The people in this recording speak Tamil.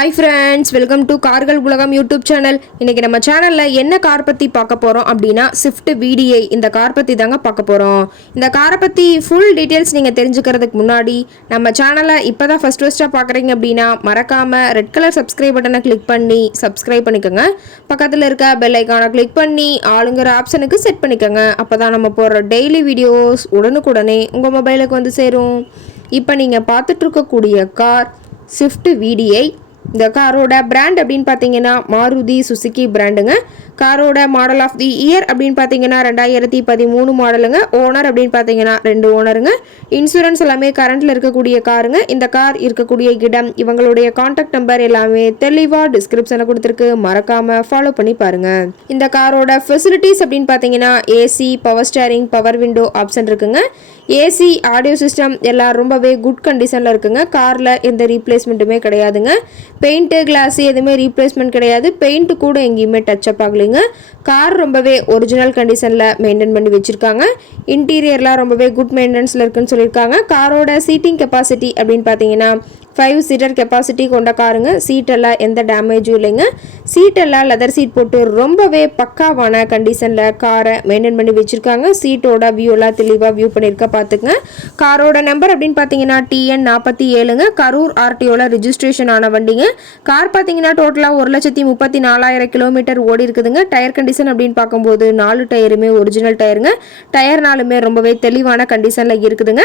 ஹாய் ஃப்ரெண்ட்ஸ் வெல்கம் டு கார்கள் உலகம் யூடியூப் சேனல் இன்றைக்கி நம்ம சேனலில் என்ன கார் பற்றி பார்க்க போகிறோம் அப்படின்னா ஸ்விஃப்ட் விடிஐ இந்த கார் பற்றி தாங்க பார்க்க போகிறோம் இந்த காரை பற்றி ஃபுல் டீட்டெயில்ஸ் நீங்கள் தெரிஞ்சுக்கிறதுக்கு முன்னாடி நம்ம சேனலை இப்போ தான் ஃபஸ்ட் ஃபஸ்ட்டாக பார்க்குறீங்க அப்படின்னா மறக்காமல் ரெட் கலர் சப்ஸ்கிரைப் பட்டனை கிளிக் பண்ணி சப்ஸ்கிரைப் பண்ணிக்கோங்க. பக்கத்தில் இருக்க பெல் ஐக்கானை கிளிக் பண்ணி ஆளுங்கிற ஆப்ஷனுக்கு செட் பண்ணிக்கோங்க. அப்போ தான் நம்ம போடுற டெய்லி வீடியோஸ் உடனுக்குடனே உங்கள் மொபைலுக்கு வந்து சேரும். இப்போ நீங்கள் பார்த்துட்ருக்கக்கூடிய கார் ஸ்விஃப்ட் விடிஐ இந்த காரோட பிராண்ட் அப்படின்னு பார்த்தீங்கன்னா மாருதி சுசுகி பிராண்டுங்க காரோட மாடல் ஆஃப் தி இயர் அப்படின்னு பார்த்தீங்கன்னா ரெண்டாயிரத்தி பதிமூணு மாடலுங்க ஓனர் அப்படின்னு பார்த்தீங்கன்னா ரெண்டு ஓனருங்க இன்சூரன்ஸ் எல்லாமே கரண்ட்டில் இருக்கக்கூடிய காருங்க இந்த கார் இருக்கக்கூடிய இடம் இவங்களுடைய காண்டாக்ட் நம்பர் எல்லாமே தெளிவாக டிஸ்கிரிப்ஷனில் கொடுத்துருக்கு. மறக்காமல் ஃபாலோ பண்ணி பாருங்கள் இந்த காரோட ஃபெசிலிட்டிஸ் அப்படின்னு பார்த்தீங்கன்னா AC power steering power window option இருக்குங்க. ஏசி ஆடியோ சிஸ்டம் எல்லாம் ரொம்பவே குட் கண்டிஷனில் இருக்குங்க. காரில் எந்த ரீப்ளேஸ்மெண்ட்டுமே கிடையாதுங்க. பெயிண்ட்டு கிளாஸ் எதுவுமே ரீப்ளேஸ்மெண்ட் கிடையாது. பெயிண்ட் கூட எங்கேயுமே டச் அப் ஆகலைங்க. கார் ரொம்பவே ஒரிஜினல் கண்டிஷனில் மெயின்டைன் பண்ணி வச்சுருக்காங்க. இன்டீரியர்லாம் ரொம்பவே குட் மெயின்டெனன்ஸில் இருக்குன்னு சொல்லியிருக்காங்க. காரோட சீட்டிங் கெப்பாசிட்டி அப்படின்னு பார்த்தீங்கன்னா ஃபைவ் சீட்டர் கெப்பாசிட்டி கொண்ட காருங்க. சீட்டெல்லாம் எந்த டேமேஜும் இல்லைங்க. சீட்டெல்லாம் லெதர் சீட் போட்டு ரொம்பவே பக்காவான கண்டிஷனில் காரை மெயின்டைன் பண்ணி வச்சுருக்காங்க. சீட்டோட வியூலாம் தெளிவாக வியூ பண்ணியிருக்க பார்த்துங்க காரோட நம்பர் அப்படின்னு பார்த்தீங்கன்னா டிஎன் நாற்பத்தி ஏழுங்க. கரூர் ஆர்டிஓவில் ரிஜிஸ்ட்ரேஷன் ஆன வண்டிங்க. கார் பார்த்தீங்கன்னா டோட்டலாக ஒரு லட்சத்தி முப்பத்தி நாலாயிரம் கிலோமீட்டர் ஓடி இருக்குதுங்க. டயர் கண்டிஷன் அப்படின்னு பார்க்கும்போது நாலு டயருமே ஒரிஜினல் டயருங்க டயர் நாலுமே ரொம்பவே தெளிவான கண்டிஷனில் இருக்குதுங்க.